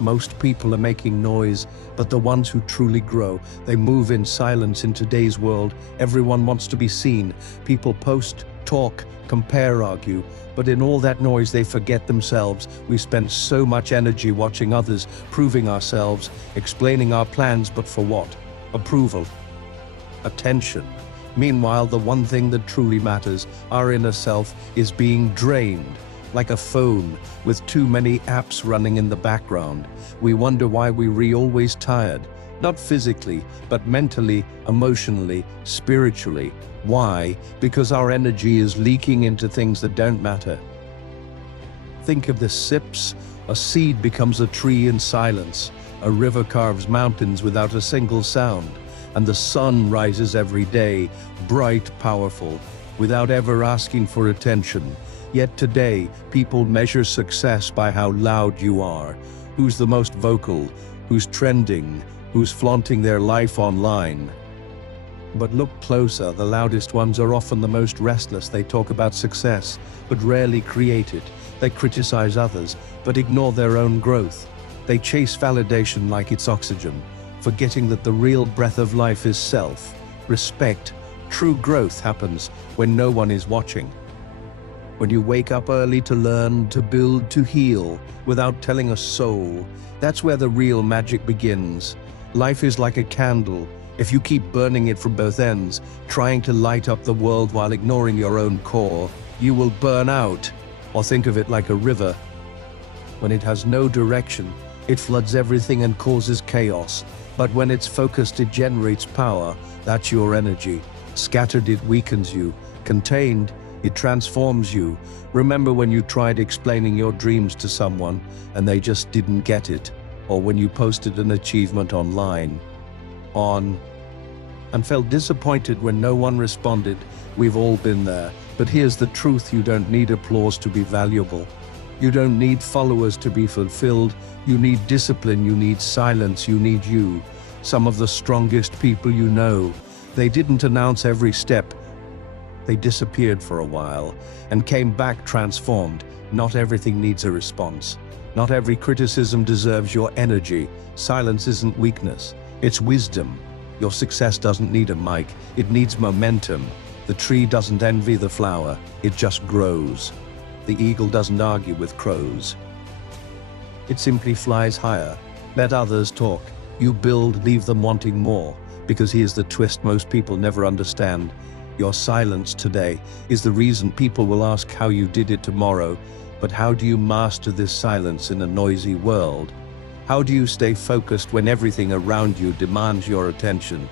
Most people are making noise, but the ones who truly grow, they move in silence in today's world. Everyone wants to be seen. People post, talk, compare, argue, but in all that noise they forget themselves. We spend so much energy watching others, proving ourselves, explaining our plans, but for what? Approval. Attention. Meanwhile, the one thing that truly matters, our inner self, is being drained. Like a phone with too many apps running in the background. We wonder why we're always tired. Not physically, but mentally, emotionally, spiritually. Why? Because our energy is leaking into things that don't matter. Think of the sips. A seed becomes a tree in silence. A river carves mountains without a single sound. And the sun rises every day, bright, powerful, without ever asking for attention. Yet today, people measure success by how loud you are. Who's the most vocal? Who's trending? Who's flaunting their life online? But look closer, the loudest ones are often the most restless. They talk about success, but rarely create it. They criticize others, but ignore their own growth. They chase validation like it's oxygen, forgetting that the real breath of life is self. Respect. True growth happens when no one is watching. When you wake up early to learn, to build, to heal, without telling a soul, that's where the real magic begins. Life is like a candle. If you keep burning it from both ends, trying to light up the world while ignoring your own core, you will burn out. Or think of it like a river. When it has no direction, it floods everything and causes chaos. But when it's focused, it generates power. That's your energy. Scattered, it weakens you. Contained, it transforms you. Remember when you tried explaining your dreams to someone and they just didn't get it? Or when you posted an achievement online and felt disappointed when no one responded? We've all been there. But here's the truth: you don't need applause to be valuable. You don't need followers to be fulfilled. You need discipline, you need silence, you need you. Some of the strongest people you know, they didn't announce every step. They disappeared for a while and came back transformed. Not everything needs a response. Not every criticism deserves your energy. Silence isn't weakness, it's wisdom. Your success doesn't need a mic, it needs momentum. The tree doesn't envy the flower, it just grows. The eagle doesn't argue with crows. It simply flies higher. Let others talk. You build, leave them wanting more. Because here's the twist most people never understand. Your silence today is the reason people will ask how you did it tomorrow. But how do you master this silence in a noisy world? How do you stay focused when everything around you demands your attention?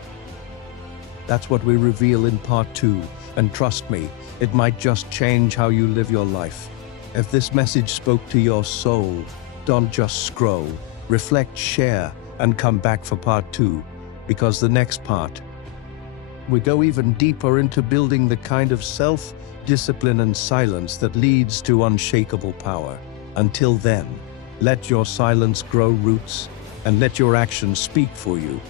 That's what we reveal in part 2. And trust me, it might just change how you live your life. If this message spoke to your soul, don't just scroll. Reflect, share, and come back for part 2. Because the next part, we go even deeper into building the kind of self-discipline and silence that leads to unshakable power. Until then, let your silence grow roots and let your actions speak for you.